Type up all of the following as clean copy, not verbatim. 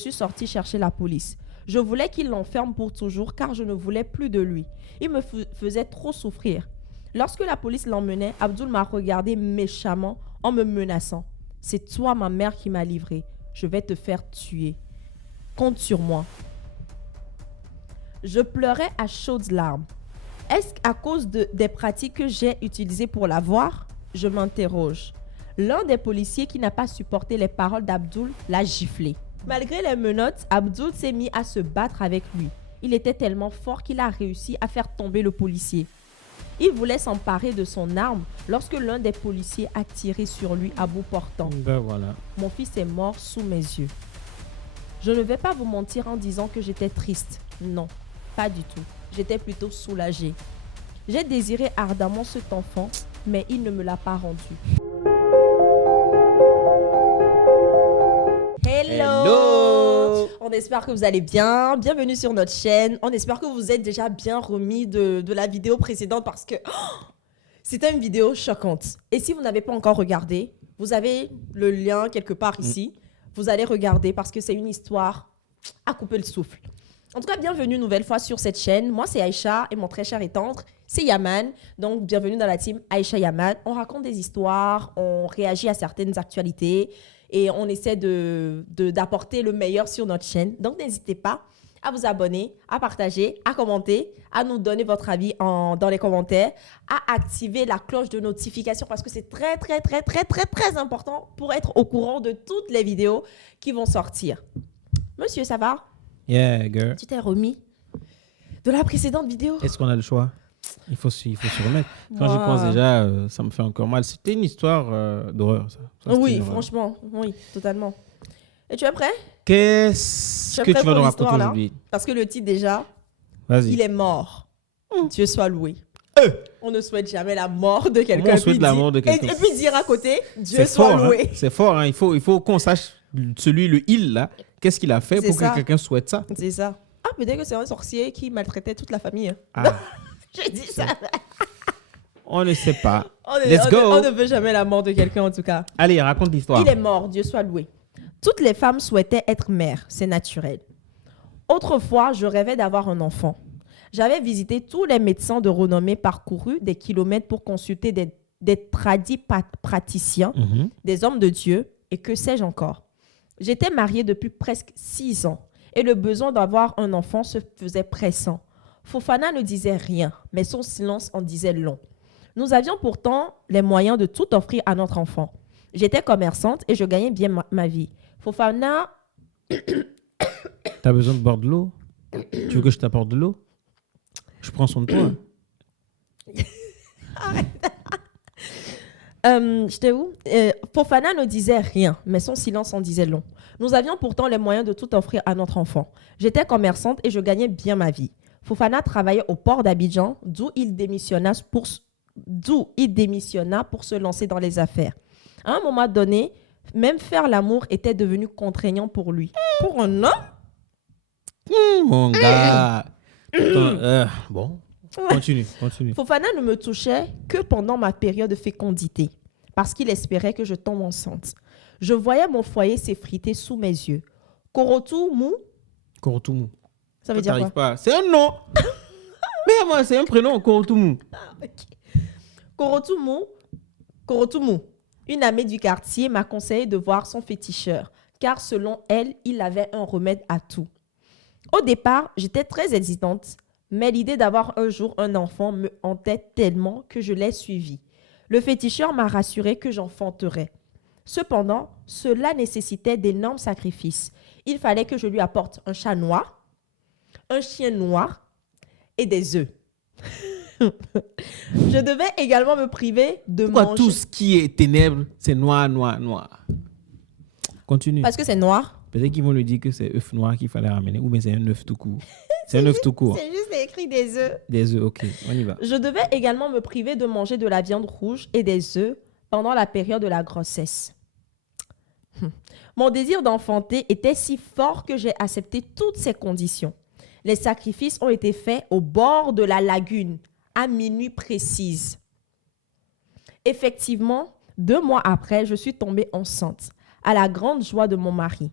Je suis sortie chercher la police. Je voulais qu'il l'enferme pour toujours car je ne voulais plus de lui. Il me faisait trop souffrir. Lorsque la police l'emmenait, Abdul m'a regardé méchamment en me menaçant. C'est toi, ma mère, qui m'a livré. Je vais te faire tuer. Compte sur moi. Je pleurais à chaudes larmes. Est-ce à cause des pratiques que j'ai utilisées pour l'avoir? Je m'interroge. L'un des policiers qui n'a pas supporté les paroles d'Abdul l'a giflé. Malgré les menottes, Abdul s'est mis à se battre avec lui. Il était tellement fort qu'il a réussi à faire tomber le policier. Il voulait s'emparer de son arme lorsque l'un des policiers a tiré sur lui à bout portant. Ben voilà. Mon fils est mort sous mes yeux. Je ne vais pas vous mentir en disant que j'étais triste. Non, pas du tout. J'étais plutôt soulagée. J'ai désiré ardemment cet enfant, mais il ne me l'a pas rendu. Hello! On espère que vous allez bien. Bienvenue sur notre chaîne. On espère que vous êtes déjà bien remis de la vidéo précédente parce que c'était une vidéo choquante. Et si vous n'avez pas encore regardé, vous avez le lien quelque part ici. Vous allez regarder parce que c'est une histoire à couper le souffle. En tout cas, bienvenue une nouvelle fois sur cette chaîne. Moi, c'est Aïcha et mon très cher et tendre, c'est Yaman. Donc, bienvenue dans la team Aïcha Yaman. On raconte des histoires, on réagit à certaines actualités et on essaie d'apporter le meilleur sur notre chaîne. Donc, n'hésitez pas à vous abonner, à partager, à commenter, à nous donner votre avis dans les commentaires, à activer la cloche de notification parce que c'est très, très, très, très, très, très important pour être au courant de toutes les vidéos qui vont sortir. Monsieur, ça va? Yeah, girl. Tu t'es remis de la précédente vidéo? Est-ce qu'on a le choix? Il faut se remettre. Quand j'y pense déjà, ça me fait encore mal. C'était une histoire d'horreur, ça. Oui, franchement. Oui, totalement. Et tu es prêt? Qu'est-ce que tu vas nous raconter aujourd'hui? Parce que le titre déjà, vas-y. Il est mort. Dieu soit loué. On ne souhaite jamais la mort de quelqu'un. On souhaite la mort de quelqu'un. Et puis dire à côté, Dieu soit loué. Hein? C'est fort, hein? Il faut qu'on sache le il là. Qu'est-ce qu'il a fait pour que quelqu'un souhaite ça? C'est ça. Ah, peut-être que c'est un sorcier qui maltraitait toute la famille. Ah. J'ai dit ça. On ne sait pas. Let's go. On ne veut jamais la mort de quelqu'un en tout cas. Allez, raconte l'histoire. Il est mort, Dieu soit loué. Toutes les femmes souhaitaient être mères, c'est naturel. Autrefois, je rêvais d'avoir un enfant. J'avais visité tous les médecins de renommée, parcouru des kilomètres pour consulter des tradis praticiens, des hommes de Dieu et que sais-je encore. J'étais mariée depuis presque 6 ans et le besoin d'avoir un enfant se faisait pressant. Fofana ne disait rien, mais son silence en disait long. Nous avions pourtant les moyens de tout offrir à notre enfant. J'étais commerçante et je gagnais bien ma vie. Fofana... T'as besoin de boire de l'eau? Tu veux que je t'apporte de l'eau? Je prends soin de toi. J'étais où? Fofana ne disait rien, mais son silence en disait long. Nous avions pourtant les moyens de tout offrir à notre enfant. J'étais commerçante et je gagnais bien ma vie. Fofana travaillait au port d'Abidjan, d'où il démissionna pour se lancer dans les affaires. À un moment donné, même faire l'amour était devenu contraignant pour lui. Pour un homme? Mon gars. Bon, continue. Fofana ne me touchait que pendant ma période de fécondité, parce qu'il espérait que je tombe enceinte. Je voyais mon foyer s'effriter sous mes yeux. Korotumu. Ça veut dire quoi? Pas. C'est un nom. Mais moi, c'est un prénom, Korotumu. Korotumu. Une amie du quartier m'a conseillé de voir son féticheur, car selon elle, il avait un remède à tout. Au départ, j'étais très hésitante, mais l'idée d'avoir un jour un enfant me hantait tellement que je l'ai suivi. Le féticheur m'a rassuré que j'enfanterais. Cependant, cela nécessitait d'énormes sacrifices. Il fallait que je lui apporte un chat noir, un chien noir et des œufs. Je devais également me priver de Pourquoi manger. Tout ce qui est ténèbres, c'est noir. Continue. Parce que c'est noir. Peut-être qu'ils vont lui dire que c'est œuf noir qu'il fallait ramener, ou bien c'est un œuf tout court. C'est un œuf tout court. C'est juste écrit des œufs. Des œufs, ok, on y va. Je devais également me priver de manger de la viande rouge et des œufs pendant la période de la grossesse. Mon désir d'enfanter était si fort que j'ai accepté toutes ces conditions. Les sacrifices ont été faits au bord de la lagune, à minuit précise. Effectivement, 2 mois après, je suis tombée enceinte, à la grande joie de mon mari.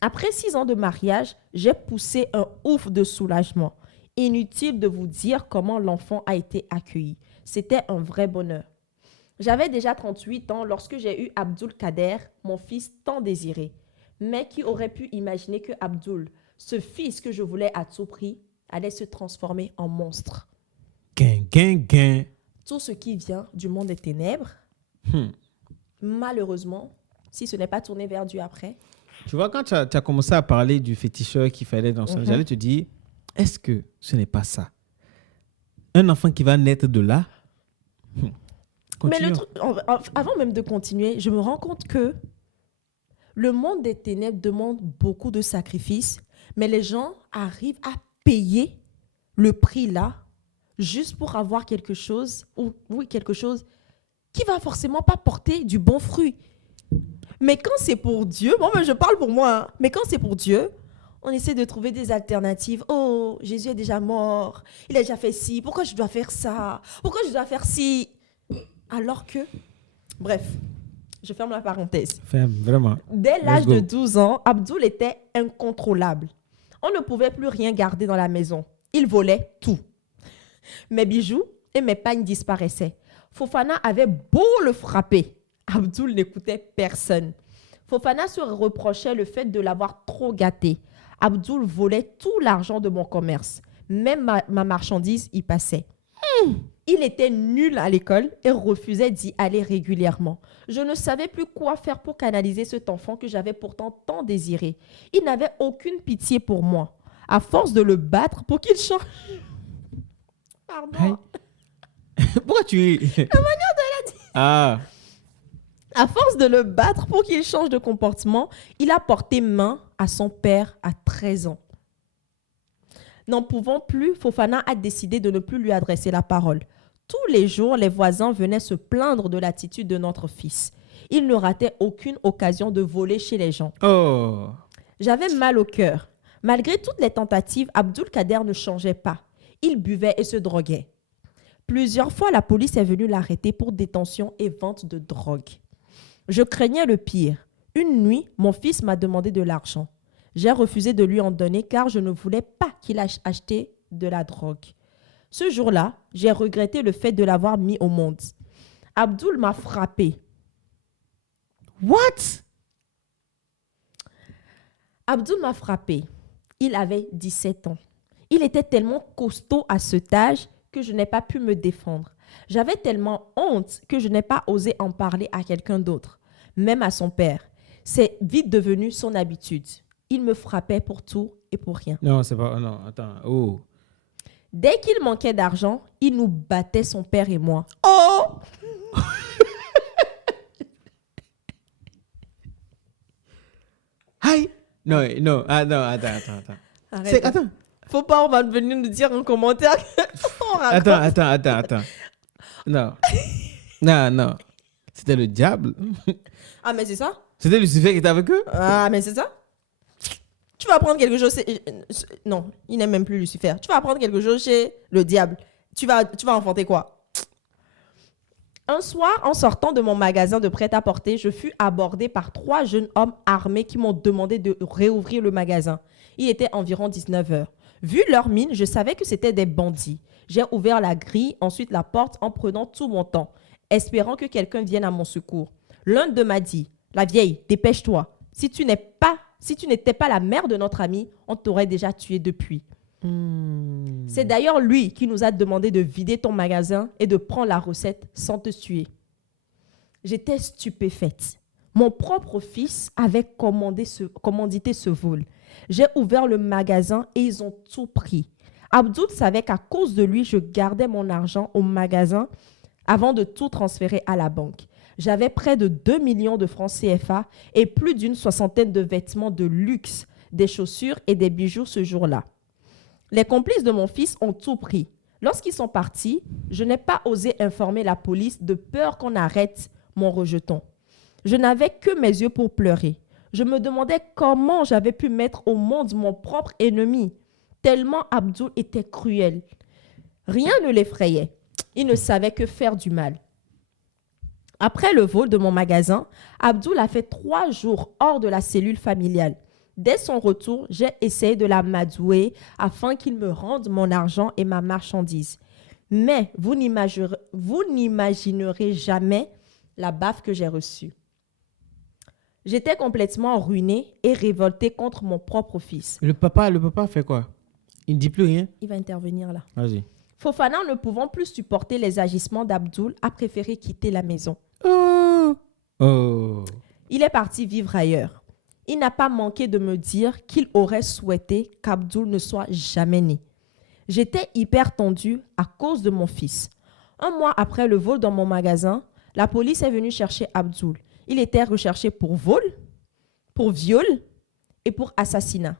Après 6 ans de mariage, j'ai poussé un ouf de soulagement. Inutile de vous dire comment l'enfant a été accueilli. C'était un vrai bonheur. J'avais déjà 38 ans lorsque j'ai eu Abdul Kader, mon fils tant désiré. Mais qui aurait pu imaginer que Abdul, ce fils que je voulais à tout prix, allait se transformer en monstre. Gain. Tout ce qui vient du monde des ténèbres, malheureusement, si ce n'est pas tourné vers Dieu après. Tu vois, quand tu as commencé à parler du féticheur qu'il fallait dans son... J'allais te dire, est-ce que ce n'est pas ça? Un enfant qui va naître de là? Mais le truc, avant même de continuer, je me rends compte que le monde des ténèbres demande beaucoup de sacrifices, mais les gens arrivent à payer le prix là, juste pour avoir quelque chose, quelque chose qui va forcément pas porter du bon fruit. Mais quand c'est pour Dieu, je parle pour moi, hein, mais quand c'est pour Dieu, on essaie de trouver des alternatives. Oh, Jésus est déjà mort, il a déjà fait ci, pourquoi je dois faire ça? Pourquoi je dois faire ci? Alors que, bref, je ferme la parenthèse. Ferme, vraiment. Dès l'âge de 12 ans, Abdul était incontrôlable. On ne pouvait plus rien garder dans la maison. Il volait tout. Mes bijoux et mes pagnes disparaissaient. Fofana avait beau le frapper. Abdul n'écoutait personne. Fofana se reprochait le fait de l'avoir trop gâté. Abdul volait tout l'argent de mon commerce. Même ma marchandise y passait. Il était nul à l'école et refusait d'y aller régulièrement. Je ne savais plus quoi faire pour canaliser cet enfant que j'avais pourtant tant désiré. Il n'avait aucune pitié pour moi. À force de le battre pour qu'il change... Pardon. Hey. Pourquoi tu... La manière de la dire. Ah. À force de le battre pour qu'il change de comportement, il a porté main à son père à 13 ans. N'en pouvant plus, Fofana a décidé de ne plus lui adresser la parole. Tous les jours, les voisins venaient se plaindre de l'attitude de notre fils. Il ne ratait aucune occasion de voler chez les gens. Oh. J'avais mal au cœur. Malgré toutes les tentatives, Abdul Kader ne changeait pas. Il buvait et se droguait. Plusieurs fois, la police est venue l'arrêter pour détention et vente de drogue. Je craignais le pire. Une nuit, mon fils m'a demandé de l'argent. J'ai refusé de lui en donner car je ne voulais pas qu'il achète de la drogue. Ce jour-là, j'ai regretté le fait de l'avoir mis au monde. Abdul m'a frappé. What? Abdul m'a frappé. Il avait 17 ans. Il était tellement costaud à cet âge que je n'ai pas pu me défendre. J'avais tellement honte que je n'ai pas osé en parler à quelqu'un d'autre, même à son père. C'est vite devenu son habitude. Il me frappait pour tout et pour rien. Non, c'est pas... Non, attends. Oh. Dès qu'il manquait d'argent, il nous battait, son père et moi. Oh! Hi! Non. Ah, non, attends. Arrête. Attends. Faut pas, on va venir nous dire en commentaire. Attends. Non. C'était le diable. Ah, mais c'est ça? C'était Lucifer qui était avec eux? Ah, mais c'est ça? Tu vas apprendre quelque chose... Non, il n'aime même plus Lucifer. Tu vas apprendre quelque chose chez le diable. Tu vas enfanter quoi? Un soir, en sortant de mon magasin de prêt-à-porter, je fus abordé par 3 jeunes hommes armés qui m'ont demandé de réouvrir le magasin. Il était environ 19h. Vu leur mine, je savais que c'était des bandits. J'ai ouvert la grille, ensuite la porte en prenant tout mon temps, espérant que quelqu'un vienne à mon secours. L'un d'eux m'a dit, « La vieille, dépêche-toi. Si tu n'étais pas la mère de notre ami, on t'aurait déjà tué depuis. » C'est d'ailleurs lui qui nous a demandé de vider ton magasin et de prendre la recette sans te tuer. J'étais stupéfaite. Mon propre fils avait commandité ce vol. J'ai ouvert le magasin et ils ont tout pris. Abdul savait qu'à cause de lui, je gardais mon argent au magasin avant de tout transférer à la banque. J'avais près de 2 millions de francs CFA et plus d'une 60aine de vêtements de luxe, des chaussures et des bijoux ce jour-là. Les complices de mon fils ont tout pris. Lorsqu'ils sont partis, je n'ai pas osé informer la police de peur qu'on arrête mon rejeton. Je n'avais que mes yeux pour pleurer. Je me demandais comment j'avais pu mettre au monde mon propre ennemi, tellement Abdul était cruel. Rien ne l'effrayait. Il ne savait que faire du mal. Après le vol de mon magasin, Abdul a fait 3 jours hors de la cellule familiale. Dès son retour, j'ai essayé de l'amadouer afin qu'il me rende mon argent et ma marchandise. Mais vous n'imaginerez jamais la baffe que j'ai reçue. J'étais complètement ruinée et révoltée contre mon propre fils. Le papa fait quoi? Il ne dit plus rien? Il va intervenir là. Vas-y. Fofana, ne pouvant plus supporter les agissements d'Abdoul, a préféré quitter la maison. Oh. Il est parti vivre ailleurs. Il n'a pas manqué de me dire qu'il aurait souhaité qu'Abdoul ne soit jamais né. J'étais hyper tendue à cause de mon fils. Un mois après le vol dans mon magasin, la police est venue chercher Abdoul. Il était recherché pour vol, pour viol et pour assassinat.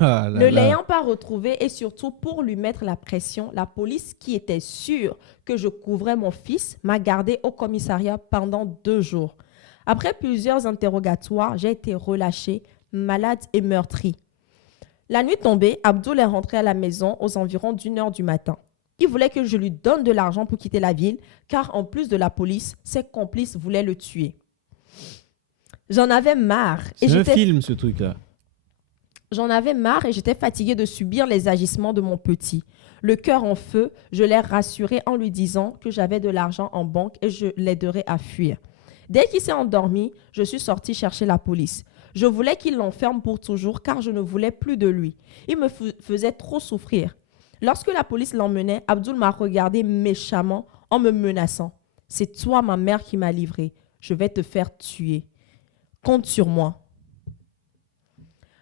Ne l'ayant pas retrouvé et surtout pour lui mettre la pression, la police, qui était sûre que je couvrais mon fils, m'a gardé au commissariat pendant 2 jours. Après plusieurs interrogatoires, j'ai été relâchée, malade et meurtrie. La nuit tombée, Abdoul est rentré à la maison aux environs d'1h du matin. Il voulait que je lui donne de l'argent pour quitter la ville, car en plus de la police, ses complices voulaient le tuer. J'en avais marre. C'est un film, ce truc-là. J'en avais marre et j'étais fatiguée de subir les agissements de mon petit. Le cœur en feu, je l'ai rassuré en lui disant que j'avais de l'argent en banque et je l'aiderais à fuir. Dès qu'il s'est endormi, je suis sortie chercher la police. Je voulais qu'il l'enferme pour toujours car je ne voulais plus de lui. Il me faisait trop souffrir. Lorsque la police l'emmenait, Abdoul m'a regardé méchamment en me menaçant. « C'est toi, ma mère, qui m'a livré. Je vais te faire tuer. Compte sur moi. »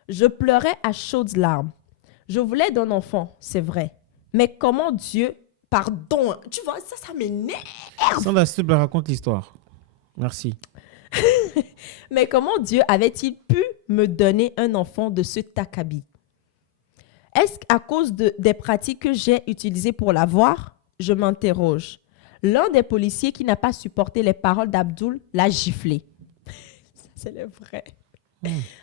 Je pleurais à chaudes larmes. Je voulais d'un enfant, c'est vrai. Mais comment Dieu... Pardon, tu vois, ça m'énerve. Sandra, s'il te plaît, raconte l'histoire. Merci. Mais comment Dieu avait-il pu me donner un enfant de ce takabi? Est-ce à cause des pratiques que j'ai utilisées pour l'avoir? Je m'interroge. L'un des policiers qui n'a pas supporté les paroles d'Abdoul l'a giflé. C'est le vrai.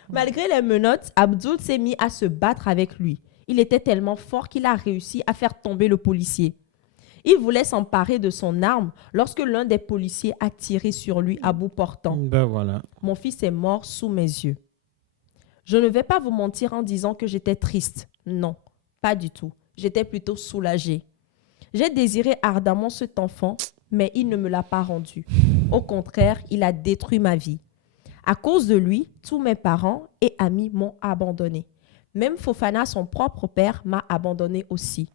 Malgré les menottes, Abdoul s'est mis à se battre avec lui. Il était tellement fort qu'il a réussi à faire tomber le policier. Il voulait s'emparer de son arme lorsque l'un des policiers a tiré sur lui à bout portant. Ben voilà. Mon fils est mort sous mes yeux. Je ne vais pas vous mentir en disant que j'étais triste. Non, pas du tout. J'étais plutôt soulagée. J'ai désiré ardemment cet enfant, mais il ne me l'a pas rendu. Au contraire, il a détruit ma vie. À cause de lui, tous mes parents et amis m'ont abandonné. Même Fofana, son propre père, m'a abandonné aussi.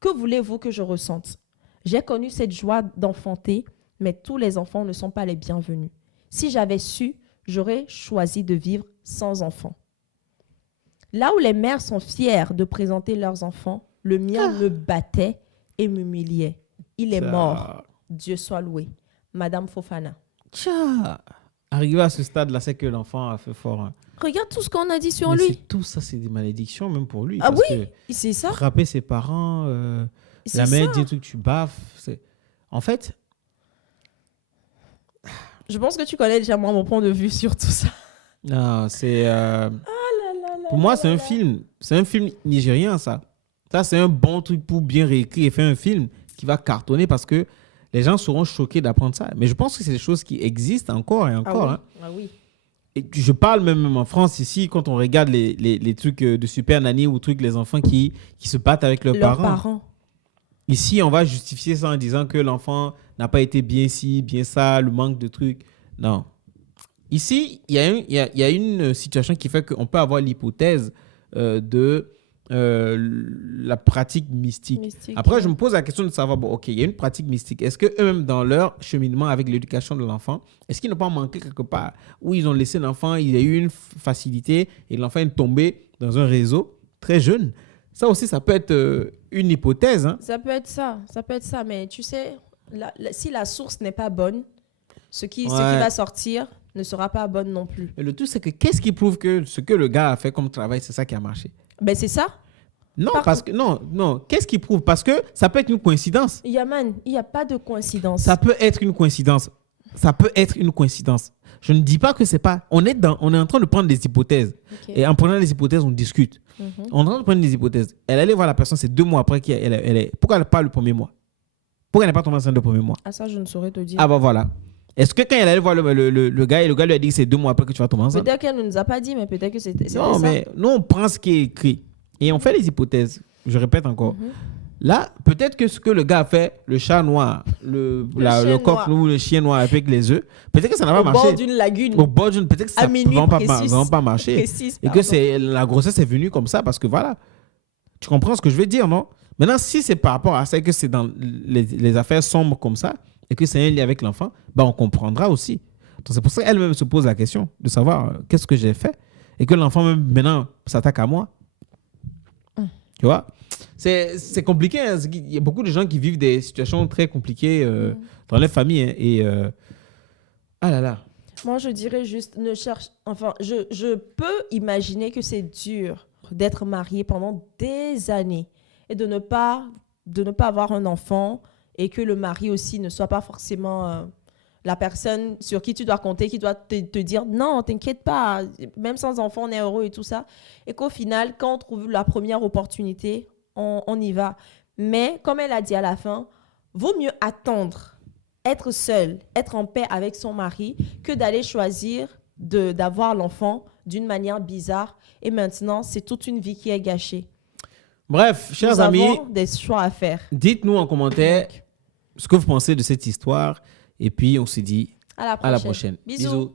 Que voulez-vous que je ressente? J'ai connu cette joie d'enfanter, mais tous les enfants ne sont pas les bienvenus. Si j'avais su, j'aurais choisi de vivre sans enfants. Là où les mères sont fières de présenter leurs enfants, le mien me battait et m'humiliait. Il est mort. Dieu soit loué. Madame Fofana. Arrivé à ce stade-là, c'est que l'enfant a fait fort. Hein. Regarde tout ce qu'on a dit sur Mais lui. tout ça, c'est des malédictions, même pour lui. Ah parce oui, que c'est ça. frapper ses parents, la mère dit un truc, tu baffes. En fait... Je pense que tu connais déjà mon point de vue sur tout ça. Non, c'est... pour moi, c'est un film. C'est un film nigérien, ça. Ça, c'est un bon truc pour bien réécrire et faire un film qui va cartonner parce que les gens seront choqués d'apprendre ça. Mais je pense que c'est des choses qui existent encore et encore. Ah oui. Et je parle même en France, ici, quand on regarde les trucs de Super Nanny ou trucs, les enfants qui se battent avec leurs parents. Ici, on va justifier ça en disant que l'enfant n'a pas été bien ci, bien ça, le manque de trucs. Non. Ici, il y a une situation qui fait qu'on peut avoir l'hypothèse de la pratique mystique. Après, je me pose la question de savoir, bon, OK, il y a une pratique mystique. Est-ce qu'eux-mêmes, dans leur cheminement avec l'éducation de l'enfant, est-ce qu'ils n'ont pas manqué quelque part où ils ont laissé l'enfant, il a eu une facilité et l'enfant est tombé dans un réseau très jeune? Ça aussi, ça peut être une hypothèse. Hein? Ça peut être ça, mais tu sais, si la source n'est pas bonne, ce qui va sortir ne sera pas bonne non plus. Mais le tout, c'est que qu'est-ce qui prouve que ce que le gars a fait comme travail, c'est ça qui a marché? Ben c'est ça. Non, non. Qu'est-ce qui prouve? Parce que ça peut être une coïncidence. Yaman, il n'y a pas de coïncidence. Ça peut être une coïncidence. Je ne dis pas que c'est pas. On est en train de prendre des hypothèses. Okay. Et en prenant les hypothèses, on discute. On est en train de prendre des hypothèses. Elle allait voir la personne, c'est 2 mois après qu'elle est. Pourquoi elle n'est pas le premier mois? Pourquoi elle n'est pas tombée enceinte le premier mois? Ah, ça, je ne saurais te dire. Ah, bah voilà. Est-ce que quand elle allait voir le gars, et le gars lui a dit que c'est 2 mois après que tu vas tomber enceinte? Peut-être qu'elle ne nous a pas dit, mais peut-être que c'était Non, ça. mais nous, on prend ce qui est écrit. Et on fait les hypothèses. Je répète encore. Là, peut-être que ce que le gars a fait, le chat noir, le coq ou le chien noir avec les œufs, peut-être que ça n'a pas marché. Au bord d'une lagune. Peut-être que ça ne va pas marcher. Et que la grossesse est venue comme ça parce que voilà. Tu comprends ce que je veux dire, non? Maintenant, si c'est par rapport à ça, que c'est dans les affaires sombres comme ça, et que c'est un lien avec l'enfant, ben on comprendra aussi. Donc, c'est pour ça qu'elle-même se pose la question de savoir qu'est-ce que j'ai fait, et que l'enfant, même maintenant, s'attaque à moi. Tu vois? C'est compliqué. Hein? Il y a beaucoup de gens qui vivent des situations très compliquées dans les familles. Hein, ah là là. Moi, je dirais juste, ne cherche... Enfin, je peux imaginer que c'est dur d'être marié pendant des années et de ne pas avoir un enfant et que le mari aussi ne soit pas forcément la personne sur qui tu dois compter, qui doit te dire non, t'inquiète pas, même sans enfant, on est heureux et tout ça. Et qu'au final, quand on trouve la première opportunité, on y va. Mais comme elle a dit à la fin, vaut mieux attendre, être seul, être en paix avec son mari que d'aller choisir d'avoir l'enfant d'une manière bizarre. Et maintenant, c'est toute une vie qui est gâchée. Bref, chers amis, nous avons des choix à faire. Dites-nous en commentaire ce que vous pensez de cette histoire. Et puis, on se dit à la prochaine. Bisous.